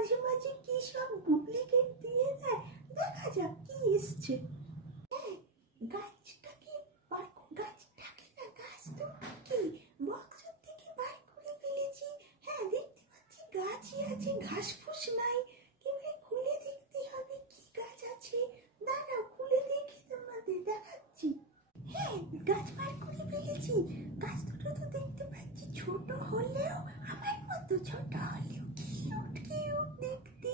মাঝে মাঝে কি সব ডুপ্লিকেট দিয়ে দেয়। দেখা যাক কি এসছে। হ্যাঁ, গাছটাকে গাছটাকে না, গাছ তো কি বক্সের থেকে বার করে ফেলেছি। হ্যাঁ, দেখতে পাচ্ছি গাছই আছে, ঘাস ফুস নাই। কিন্তু খুলে দেখতে হবে কি গাছ আছে। দাঁড়াও, খুলে দেখি তোমাদের দেখাচ্ছি। হ্যাঁ, গাছ বার করে ফেলেছি। গাছ দুটো তো দেখতে পাচ্ছি ছোট হলেও, আমার মতো ছোট হলেও কিউট কিউট দেখতে।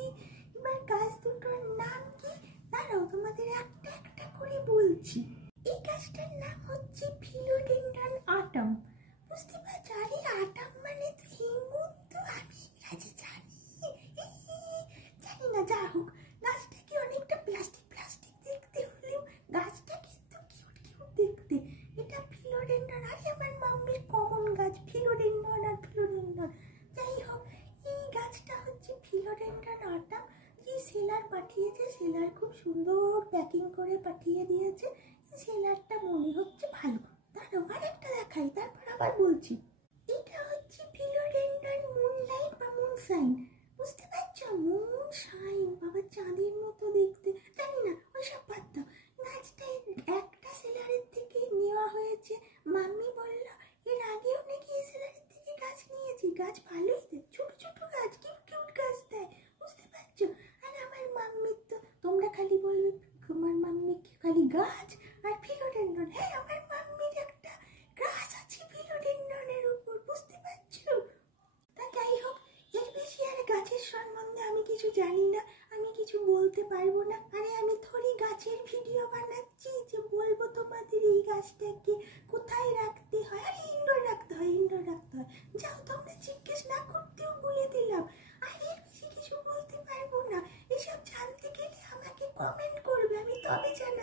এবার গাছ দুটোর নাম কি দাঁড়াও তোমাদের একটা একটা করে বলছি। এই গাছটার নাম হচ্ছে ফিলোডেন্ড্রন অটাম। বুঝতে পারছো? আরে অটাম মানে তো হেমন্ত, আমি ইংরাজি জানি না, যা হোক। গাছটা কি অনেকটা প্লাস্টিক প্লাস্টিক দেখতে হলেও গাছটা কিন্তু কিউট কিউট দেখতে। এটা ফিলোডেন্ড্রন। আরে আমার মাম্মির কমন গাছ ফিলোডেন্ড্রন আর ফিলোডেন্ড্রন। যাই হোক, এই গাছটা হচ্ছে ফিলোডেন্ড্রন অটাম। যে সেলার পাঠিয়েছে, সেলার খুব সুন্দর প্যাকিং করে পাঠিয়ে দিয়েছে। সেলারটা মনে হচ্ছে ভালো। দাঁড়াও আরেকটা দেখাই, তারপর আবার বলছি। এটা হচ্ছে ফিলোডেন্ড্রন মুনলাইট বা মুনশাইন। বুঝতে পারছো? মুনশাইন, বাবা চাঁদের মতো দেখতে। জানি না, ওইসব বাদ দাও। গাছটা একটা সেলারের থেকে নেওয়া হয়েছে। মাম্মি বলল এর আগেও নাকি এই সেলারের থেকে গাছ নিয়েছি। গাছ ভালোই দেয়, ছোট ছোট গাছ, কিউট কিউট গাছ দেয়। বুঝতে পারছো? আর আমার মাম্মির তো, তোমরা খালি বলবে আমার মাম্মি খালি গাছ আর ফিলোডেন্ড্রন। হ্যাঁ, আমার মাম্মির একটা গাছ আছে ফিলোডেন্ড্রনের উপর। বুঝতে পারছো? তা যাই হোক, এর বেশি আর গাছের সম্বন্ধে আমি কিছু জানি না, আমি কিছু বলতে পারবো না। আরে আমি থোড়ি গাছের ভিডিও বানাচ্ছি যে বলবো তোমাদের এই গাছটাকে কোথায় রাখতে হয়। আরে ইনডোর রাখতে হয়, ইনডোর রাখতে হয়। যাও, তোমরা জিজ্ঞেস না করতেও বলে দিলাম। আর এর বেশি কিছু বলতে পারবো না। এসব জানতে গেলে আমাকে কমেন্ট করবে, আমি তবে জানি